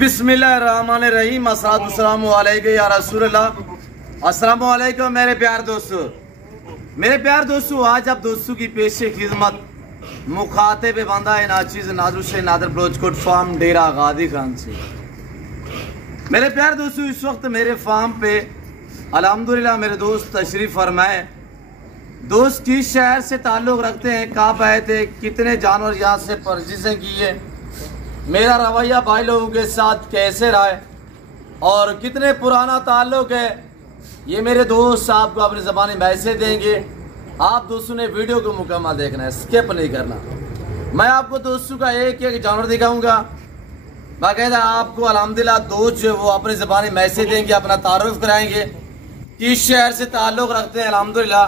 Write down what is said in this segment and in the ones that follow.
बिस्मिल्लाहिर्रहमानिर्रहीम अस्सलाम वालेकुम या रसूलल्लाह। अस्सलाम वालेकुम मेरे प्यार दोस्तों, आज आप दोस्तों की पेशे खिदमत मुखातिब बंदा नाचीज नादर से नादर ब्रोचकोट फार्म डेरा गादी खान से। मेरे प्यार दोस्तों, इस वक्त मेरे फार्म पे अल्हम्दुलिल्लाह मेरे दोस्त तशरीफ़ फरमाए। दोस्त किस शहर से ताल्लुक़ रखते हैं, कहाँ आए थे, कितने जानवर यहाँ से परचेज़ें किए, मेरा रवैया भाई लोगों के साथ कैसे रहा है और कितने पुराना ताल्लुक़ है, ये मेरे दोस्त आपको अपनी ज़बानी मैसेज देंगे। आप दोस्तों ने वीडियो को मुकम्मल देखना है, स्किप नहीं करना। मैं आपको दोस्तों का एक एक जानवर दिखाऊंगा, बाकायदा आपको अल्हम्दुलिल्लाह दोस्त जो वो अपनी ज़बानी मैसेज देंगे, अपना तारुफ कराएंगे, किस शहर से ताल्लुक़ रखते हैं अल्हम्दुलिल्लाह।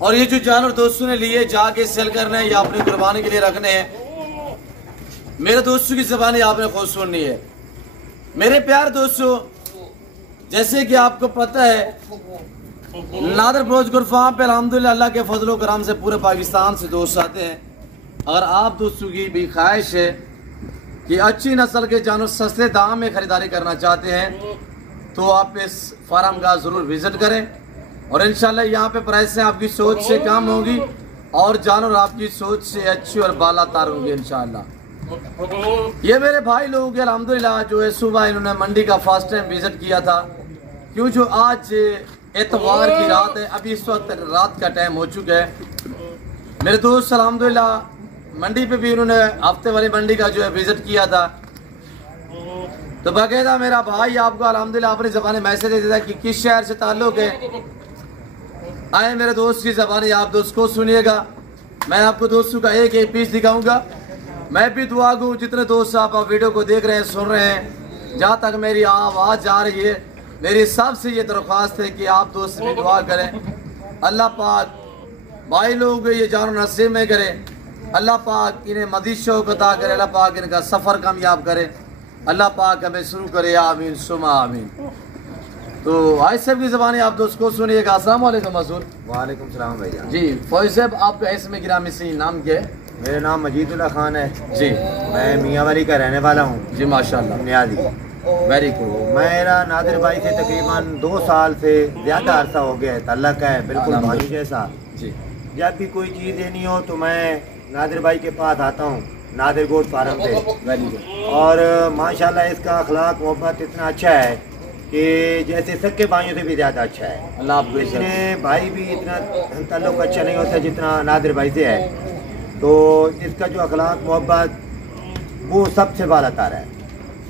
और ये जो जानवर दोस्तों ने लिए जाके सेल करने हैं या अपनी कुर्बानी के लिए रखने हैं, मेरे दोस्तों की ज़बानी आपने खुद सुननी है। मेरे प्यार दोस्तों, जैसे कि आपको पता है नादर ब्रोचकोट फार्म पे अल्हम्दुलिल्लाह अल्लाह के फजलो करम से पूरे पाकिस्तान से दोस्त आते हैं। अगर आप दोस्तों की भी ख्वाहिश है कि अच्छी नस्ल के जानवर सस्ते दाम में ख़रीदारी करना चाहते हैं तो आप इस फार्म का ज़रूर विज़िट करें और इंशाल्लाह यहाँ पे प्राइस आपकी सोच से कम होगी और जानवर आपकी सोच से अच्छी और बाला तार होंगे इंशाल्लाह। ये मेरे भाई लोगों के अल्हम्दुलिल्लाह जो है सुबह इन्होंने मंडी का फर्स्ट टाइम विज़िट किया था, क्यों जो आज एतवार की रात है, अभी इस वक्त रात का टाइम हो चुका है। मेरे दोस्त अल्हम्दुलिल्लाह मंडी पे भी उन्होंने हफ्ते वाली मंडी का जो है विज़िट किया था। तो बाकायदा मेरा भाई आपको अल्हम्दुलिल्लाह अपनी ज़बानी मैसेज दे देता है कि किस शहर से ताल्लुक़ है। आए मेरे दोस्त की ज़बानी आप दोस्त को सुनिएगा। मैं आपको दोस्तों का एक एक पीस दिखाऊंगा। मैं भी दुआ गो जितने दोस्त आप वीडियो को देख रहे हैं, सुन रहे हैं, जहाँ तक मेरी आवाज़ जा रही है, मेरी सबसे ये दरख्वास्त है कि आप दोस्त भी दुआ करें। अल्लाह पाक भाई लोग ये जानवर नसीब में करे, अल्लाह पाक इन्हें मज़ीद शौक़ अता करे, अल्लाह पाक इनका सफ़र कामयाब करे, अल्लाह पाक हमें शुरू करे, आमीन सुमा आमीन। तो आज सब की ज़बानी आप दोस्त को सुनिएगा। अस्सलाम वालेकुम मसूद। वालेकुम सलाम भैया जी। फौज साहब आपका इसमें गिरामी से नाम क्या है? मेरा नाम मजीदुल्लाह खान है जी। मैं मियांवाली का रहने वाला हूँ जी माशाल्लाह, बुनियादी। Very good. मेरा नादिर भाई से तकरीबन 2 साल से ज़्यादा अरसा हो गया है, ताल्लुक़ है बिल्कुल भाई जैसा जी। जब भी कोई चीज़ लेनी हो तो मैं नादिर भाई के पास आता हूँ, नादिर गोट फार्म पे। Very good. और माशाल्लाह इसका अखलाक मोहब्बत इतना अच्छा है कि जैसे सक्के भाइयों से भी ज़्यादा अच्छा है। अल्लाह आपको इसने भाई भी इतना ताल्लुक़ अच्छा नहीं होता जितना नादिर भाई से है। तो इसका जो अखलाक मोहब्बत वो सबसे बाला तार है।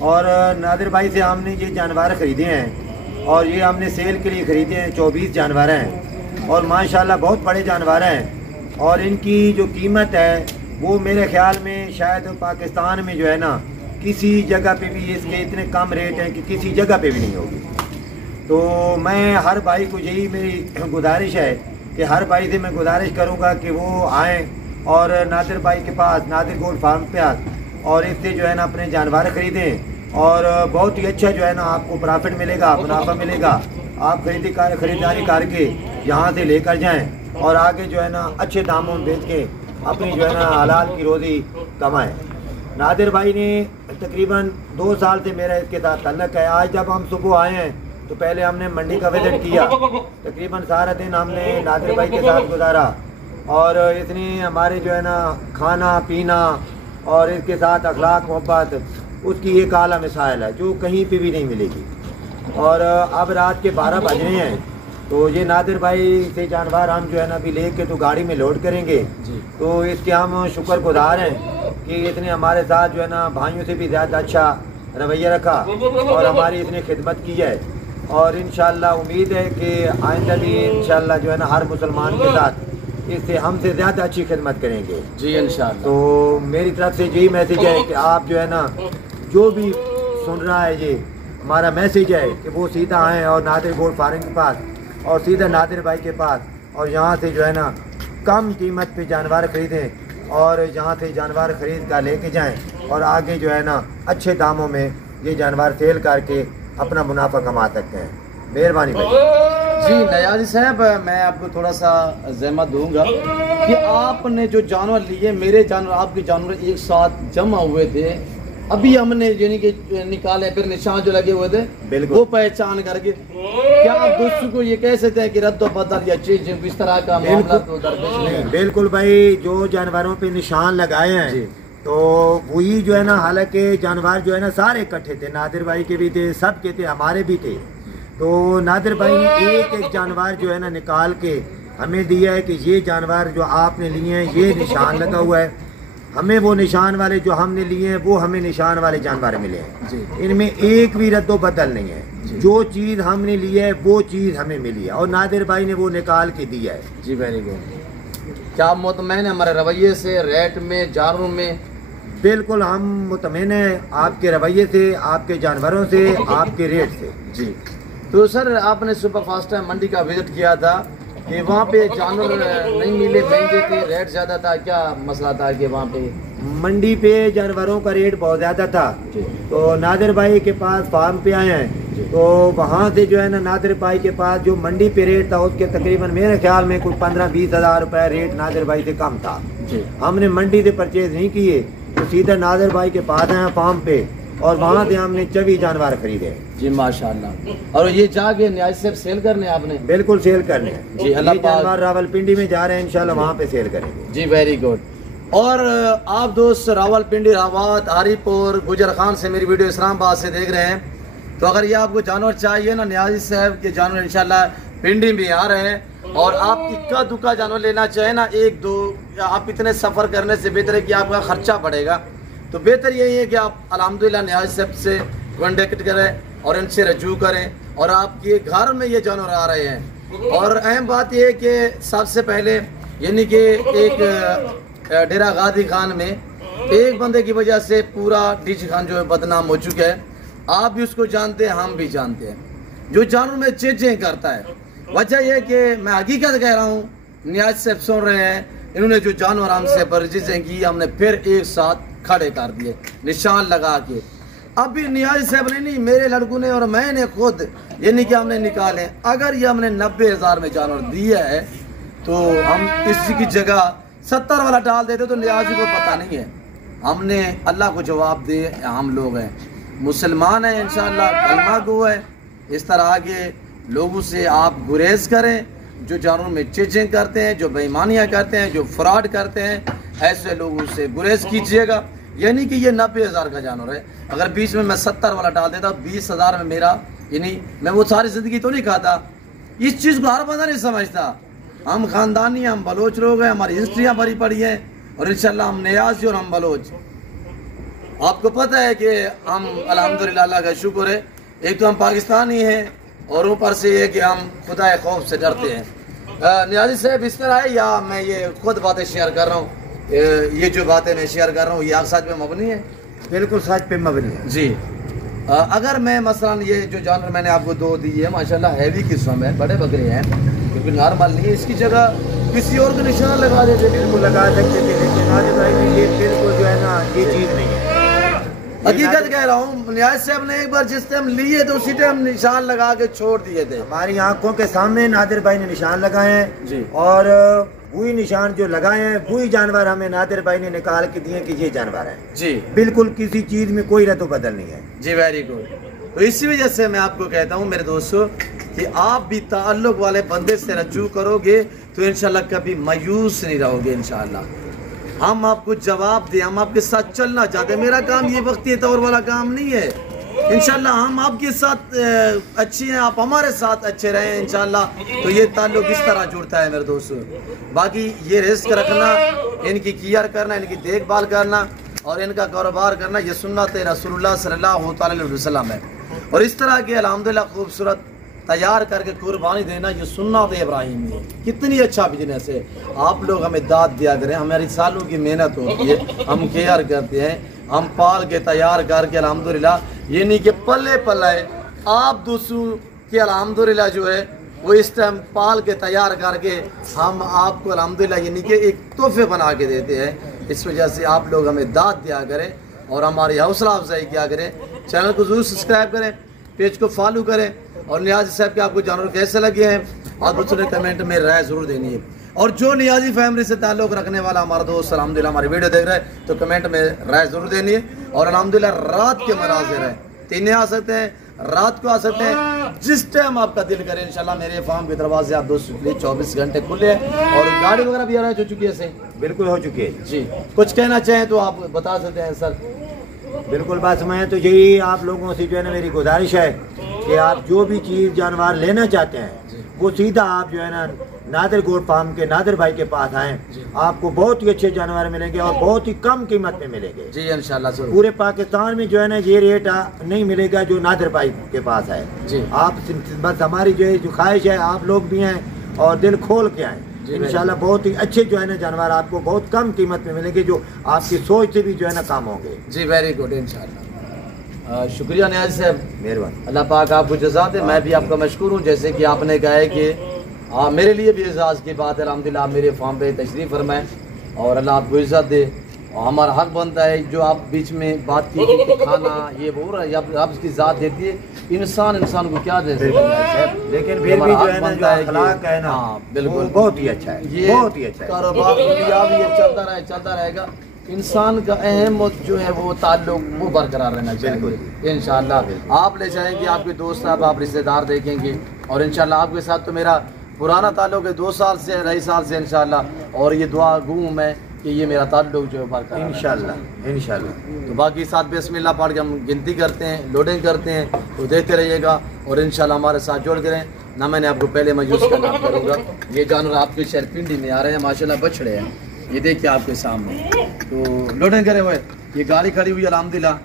और नादिर भाई से हमने ये जानवर ख़रीदे हैं और ये हमने सेल के लिए ख़रीदे हैं। 24 जानवर हैं और माशाल्लाह बहुत बड़े जानवर हैं और इनकी जो कीमत है वो मेरे ख़्याल में शायद पाकिस्तान में जो है ना किसी जगह पे भी इसके इतने कम रेट हैं कि किसी जगह पे भी नहीं होगी। तो मैं हर भाई को यही मेरी गुजारिश है कि हर भाई से मैं गुजारिश करूँगा कि वो आएँ और नादिर भाई के पास, नादिर गोट फार्म पे और इससे जो है ना अपने जानवर ख़रीदें और बहुत ही अच्छा जो है ना आपको प्रॉफिट मिलेगा, मुनाफा मिलेगा। आप ख़रीदारी करके यहाँ से लेकर जाएं और आगे जो है ना अच्छे दामों में बेच के अपनी जो है ना हलाल की रोज़ी कमाएं। नादिर भाई ने तकरीबन 2 साल से मेरा इसके साथ ताल्लुक़ है। आज जब हम सुबह आए हैं तो पहले हमने मंडी का विज़िट किया, तकरीबन सारा दिन हमने नादिर भाई के साथ गुजारा और इसने हमारे जो है ना खाना पीना और इसके साथ अखलाक मोहब्बत उसकी एक आला मिसाल है जो कहीं पे भी नहीं मिलेगी। और अब रात के 12 बज रहे हैं तो ये नादिर भाई से जानवर हम जो है ना अभी लेके तो गाड़ी में लोड करेंगे जी। तो इसके हम शुक्रगुजार हैं कि इसने हमारे साथ जो है ना भाइयों से भी ज़्यादा अच्छा रवैया रखा और हमारी इसने खिदमत की है। और इंशाल्लाह उम्मीद है कि आइंदा भी इंशाल्लाह जो है ना हर मुसलमान के साथ इससे हमसे ज़्यादा अच्छी खिदमत करेंगे जी इंशाल्लाह। तो मेरी तरफ से यही मैसेज है कि आप जो है ना जो भी सुन रहा है ये हमारा मैसेज है कि वो सीधा आएँ और नादिर गोट फार्म के पास और सीधा नादिर भाई के पास और यहाँ से जो है ना कम कीमत पे जानवर ख़रीदें और यहाँ से जानवर ख़रीद कर लेके जाएँ और आगे जो है ना अच्छे दामों में ये जानवर सेल करके अपना मुनाफा कमा सकते हैं। मेहरबानी भाई जी। नयाजी साहब, मैं आपको थोड़ा सा ज़हमत दूंगा कि आपने जो जानवर लिए, मेरे जानवर आपके जानवर एक साथ जमा हुए थे अभी हमने यानी कि निकाले, फिर निशान जो लगे हुए थे बिल्कुल वो पहचान करके, क्या आप दोस्तों को ये कह सकते हैं कि रद्द बदल या चीज इस तरह का मामला तो दरपेश नहीं है? बिल्कुल भाई, जो जानवरों पे निशान लगाए हैं तो वही जो है ना, हालांकि जानवर जो है ना सारे इकट्ठे थे, नादिर भाई के भी थे, सब के थे, हमारे भी थे। तो नादिर भाई ने एक एक जानवर जो है ना निकाल के हमें दिया है कि ये जानवर जो आपने लिए हैं ये निशान लगा हुआ है। हमें वो निशान वाले जो हमने लिए हैं वो हमें निशान वाले जानवर मिले हैं, इनमें एक भी रद्दो बदल नहीं है। जो चीज़ हमने ली है वो चीज़ हमें मिली है और नादिर भाई ने वो निकाल के दिया है। जी वेरी गुड। क्या आप मुतमईन है हमारे रवैये से, रेट में, जानवरों में? बिल्कुल हम मुतमईन हैं आपके रवैये से, आपके जानवरों से, आपके रेट से। जी तो सर आपने सुपर फास्ट टाइम मंडी का विजिट किया था कि वहाँ पे जानवर नहीं मिले, महंगे थे, रेट ज़्यादा था, क्या मसला था कि वहाँ पे मंडी पे जानवरों का रेट बहुत ज़्यादा था? तो नादिर भाई के पास फार्म पे आए हैं तो वहाँ से जो है ना नादिर भाई के पास जो मंडी पे रेट था उसके तकरीबन मेरे ख्याल में कुछ 15-20 हज़ार रुपये रेट नादिर भाई से कम था। हमने मंडी से परचेज नहीं किए तो सीधा नादिर भाई के पास आए फार्म पे और वहाँ से हमने 24 जानवर खरीदे। जी माशाल्लाह। और ये जाके न्याज से सेल करने आपने? बिल्कुल सेल करने जी। अल्लाह जानवर रावलपिंडी में जा रहे हैं, इंशाल्लाह वहाँ पे सेल करेंगे। जी वेरी गुड। और आप दोस्त रावलपिंडी, रावत, आरिपुर, गुजर खान से मेरी वीडियो इस्लामाबाद से देख रहे हैं तो अगर ये आपको जानवर चाहिए ना, न्याजी साहब के जानवर इंशाल्लाह पिंडी में आ रहे हैं। और आप इक्का दुक्का जानवर लेना चाहे ना, एक दो, आप इतने सफ़र करने से बेहतर है कि आपका खर्चा बढ़ेगा। तो बेहतर यही है कि आप अल्हम्दुलिल्लाह न्याज साहब से कॉन्टेक्ट करें और इनसे रजू करें और आपके घर में ये जानवर आ रहे हैं। और अहम बात यह है कि सबसे पहले यानी कि एक डेरा गादी खान में एक बंदे की वजह से पूरा डीजी खान जो है बदनाम हो चुका है। आप भी उसको जानते हैं, हम भी जानते हैं, जो जानवर में चेंजें करता है। वजह यह कि मैं हकीकत कह रहा हूँ, न्याज साहब सुन रहे हैं, इन्होंने जो जानवर हमसे परचेजिंग की हमने फिर एक साथ खड़े कर दिए निशान लगा के। अभी न्याज साहब ने नहीं, मेरे लड़कों ने और मैंने खुद यानी कि हमने निकाले। अगर ये हमने 90,000 में जानवर दिया है तो हम इसी की जगह 70 वाला डाल देते तो न्याजी को पता नहीं है। हमने अल्लाह को जवाब दे, हम लोग हैं, मुसलमान हैं, इंशाअल्लाह कलमा गो है। इस तरह के लोगों से आप गुरेज करें जो जानवरों में चेंजिंग करते हैं, जो बेईमानियाँ करते हैं, जो फ्रॉड करते हैं, ऐसे लोगों से गुरेज कीजिएगा। यानी कि ये 90,000 का जानवर है, अगर बीच में मैं 70 वाला डाल देता 20,000 में मेरा, यानी मैं वो सारी ज़िंदगी तो नहीं खाता। इस चीज़ को हर बंदा नहीं समझता। हम ख़ानदानी, हम बलोच लोग हैं, हमारी हिस्ट्रियाँ भरी पड़ी हैं और इंशाल्लाह हम न्याज़ी और हम बलोच। आपको पता है कि हम अल्हम्दुलिल्लाह अल्लाह का शुक्र है, एक तो हम पाकिस्तानी हैं और ऊपर से ये कि हम खुदा खौफ से डरते हैं। न्याजी साहब इस तरह है, या मैं ये खुद बातें शेयर कर रहा हूँ, ये जो बातें मैं शेयर कर रहा हूँ ये आप सच पे मबनी है? बिल्कुल सच पे मबनी है जी। अगर मैं मसलन ये जो जानवर मैंने आपको 2 दी है, माशाल्लाह हैवी किस्म है, बड़े बकरे हैं, क्योंकि नॉर्मल नहीं है, इसकी जगह किसी और का निशान लगा देते? बिल्कुल लगा सकते थे, लेकिन आज भाई ये बिल्कुल जो है ना ये चीज़ नहीं है। हकीकत कह रहा हूँ, न्याज साहब ने एक बार जिस टाइम लिए तो उसी टाइम निशान लगा के छोड़ दिए थे। हमारी आंखों के सामने नादिर भाई ने निशान लगाए हैं जी। और वही निशान जो लगाए हैं वही जानवर हमें नादिर भाई ने निकाल के दिए कि ये जानवर है जी। बिल्कुल किसी चीज में कोई रद्द बदल नहीं है जी। Very good. तो इसी वजह से मैं आपको कहता हूँ मेरे दोस्तों कि आप भी ताल्लुक वाले बंदे से रजू करोगे तो इंशाल्लाह कभी मायूस नहीं रहोगे। इंशाल्लाह हम आपको जवाब दें, हम आपके साथ चलना चाहते हैं। मेरा काम ये वक्ती तौर वाला काम नहीं है। इंशाल्लाह हम आपके साथ अच्छे हैं, आप हमारे साथ अच्छे रहें इंशाल्लाह, तो ये ताल्लुक इस तरह जुड़ता है मेरे दोस्तों। बाकी ये रिस्क रखना, इनकी केयर करना, इनकी देखभाल करना और इनका कारोबार करना, ये सुन्नत रसूलुल्लाह सल्लल्लाहु अलैहि वसल्लम है। और इस तरह के अल्हम्दुलिल्लाह खूबसूरत तैयार करके कुर्बानी देना, ये सुन्नत इब्राहिमी है। कितनी अच्छा बिजनेस है। आप लोग हमें दाद दिया करें, हमारी सालों की मेहनत होती है, हम केयर करते हैं, हम पाल के तैयार करके अल्हम्दुलिल्लाह, यानी कि पल्ले पल्ले आप दोस्तों के अल्हम्दुलिल्लाह जो है वो इस टाइम पाल के तैयार करके हम आपको अल्हम्दुलिल्लाह यानी कि एक तोहफे बना के देते हैं। इस वजह से आप लोग हमें दाद दिया करें और हमारी हौसला अफजाई किया करें। चैनल को ज़रूर सब्सक्राइब करें, पेज को फॉलो करें और न्याजी साहब के आपको जानवर कैसे लगे हैं आप दोस्तों ने कमेंट में राय ज़रूर देनी है। और जो न्याजी फैमिली से ताल्लुक़ रखने वाला हमारा दोस्त अल्हम्दुलिल्लाह हमारी वीडियो देख रहा है तो कमेंट में राय ज़रूर देनी है। और अल्हम्दुलिल्लाह रात के मनाजिर हैं, दिन आ सकते हैं, रात को आ सकते हैं, जिस टाइम आपका दिल करे इंशाल्लाह मेरे फार्म के दरवाजे आप दोस्तों के लिए 24 घंटे खुले हैं। और गाड़ी वगैरह भी अरेंज हो चुकी है सही? बिल्कुल हो चुकी है जी। कुछ कहना चाहें तो आप बता सकते हैं सर। बिल्कुल, बस मैं तो यही आप लोगों से जो है ना मेरी गुजारिश है कि आप जो भी चीज़ जानवर लेना चाहते हैं वो सीधा आप जो है ना नादिर गोट फार्म के नादिर भाई के पास आएँ, आपको बहुत ही अच्छे जानवर मिलेंगे और बहुत ही कम कीमत में मिलेंगे जी इंशाल्लाह। पूरे पाकिस्तान में जो है ना ये रेट नहीं मिलेगा जो नादिर भाई के पास है जी। आप बस हमारी जो ख्वाहिश है आप लोग भी हैं और दिल खोल के आएँ, इंशाल्लाह बहुत ही अच्छे जो है ना जानवर आपको बहुत कम कीमत में मिलेंगे जो आपकी सोच से भी जो है ना काम होंगे। जी वेरी गुड इंशाल्लाह। शुक्रिया न्याज साहब, मेहरबानी। अल्लाह पाक आपको जज़ा दे। मैं भी आपका मशकूर हूँ, जैसे कि आपने कहा है कि मेरे लिए भी एजाज़ की बात है अल्हम्दुलिल्लाह आप मेरे फार्म पे तशरीफ़ फरमाएं और अल्लाह आपको इज़्ज़त दे। और हमारा हक बनता है जो आप बीच में बात की कि खाना ये वो आप इसकी ज़ात देती है, इंसान को क्या दे सकता है, लेकिन फिर भी जो है ना जो अखलाक है ना, हाँ बिल्कुल बहुत ही अच्छा है, ये बहुत ही अच्छा है। कारोबार दुनिया भी ये चलता रहेगा। इंसान का अहम जो है वो ताल्लुक वो बरकरार रहना चाहिए इंशाल्लाह। आप ले जाएंगे, आपके दोस्त साहब आप रिश्तेदार देखेंगे और इंशाल्लाह आपके साथ तो मेरा पुराना ताल्लुक है 2 साल से 2.5 साल से इंशाल्लाह। और ये दुआ गूँ मैं कि ये मेरा ताल्लुक जो है बरकरार इंशाल्लाह। तो बाकी साथ बिस्मिल्लाह पढ़ के हम गिनती करते हैं, लोडिंग करते हैं, तो देखते रहिएगा और इंशाल्लाह हमारे साथ जोड़ के रहें ना। मैंने आपको पहले मजूस का नाम करूँगा। ये जानवर आपके शहर पिंडी में आ रहे हैं माशाल्लाह, बछड़े हैं, ये देखिए आपके सामने। तो लोडिंग करे हुए ये गाड़ी खड़ी हुई अल्हम्दुलिल्लाह,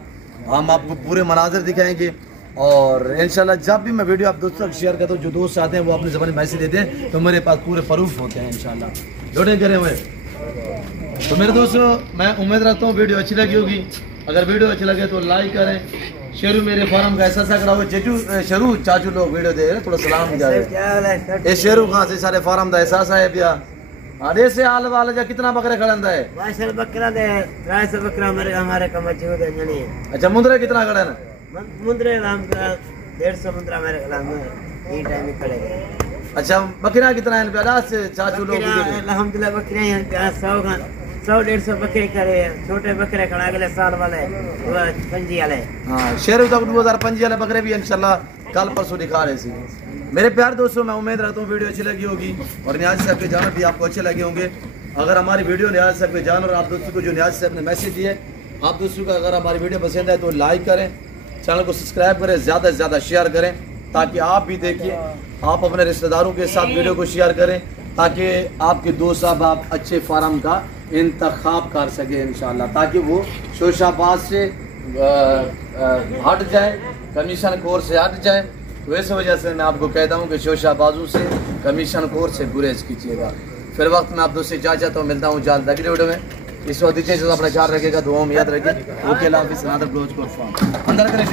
हम आपको पूरे मनाजिर दिखाएंगे और इंशाल्लाह जब भी मैं वीडियो आप दोस्तों तक शेयर करता हूँ, जो दोस्त आते हैं वो अपने ज़बानी मैसेज देते हैं तो मेरे पास पूरे प्रूफ होते हैं इंशाल्लाह। लोडिंग करे हुए तो मेरे दोस्तों मैं उम्मीद रखता हूँ वीडियो अच्छी लगी होगी। अगर वीडियो अच्छी लगे तो लाइक करें। शेरू मेरे फार्म का ऐसा करा हुआ चेचू शेरू चाचू लोग वीडियो दे रहे, थोड़ा सलाम जाए। शेरू खां से सारे फार्म का एहसास है पिया अरे से हाल वाले जा कितना बकरे खड़ंदा है? माशाल्लाह बकरा दे 300 बकरा मेरे हमारे का मौजूद है जनी। अच्छा मुंदरे कितना खड़े हैं? मुंदरे हम का 150 मुंदरा मेरे कलाम में ये टाइम में खड़े गए। अच्छा बकरा कितना है प्यादा से चाचू लोग? अल्हम्दुलिल्लाह बकरे हैं 100-150 बकरे खड़े हैं, छोटे बकरे खड़ा अगले साल वाले 25 वाले। हां शेरू तक 2025 वाले बकरे भी इंशाल्लाह कल परसों दिखा रहे थे। मेरे प्यार दोस्तों मैं उम्मीद रखता हूँ वीडियो अच्छी लगी होगी और न्याज साहब के जानवर भी आपको अच्छे लगे होंगे। अगर हमारी वीडियो न्याज साहब के जानवर आप दोस्तों को जो न्याज साहब ने मैसेज दिए आप दोस्तों को अगर हमारी वीडियो पसंद है तो लाइक करें, चैनल को सब्सक्राइब करें, ज़्यादा से ज़्यादा शेयर करें ताकि आप भी देखिए, आप अपने रिश्तेदारों के साथ वीडियो को शेयर करें ताकि आपके दोस्त साहब आप अच्छे फार्म का इंतखाब कर सकें इंशाल्लाह, ताकि वो शोशाबाज से हट जाए, कमीशन खोर से हट जाए। तो इस वजह से मैं आपको कहता हूँ कि शोशाबाजों से कमीशन खोर से गुरेज कीजिएगा। फिर वक्त में आप दोस्तों चाचा तो मिलता हूँ जल्द अगले वीडियो में। इस वक्त अपना ख्याल रखेगा, दुआओं में याद रखिए। ओके अल्लाह हाफिज़। नादिर ब्लोच कोट फार्म अंदर करें।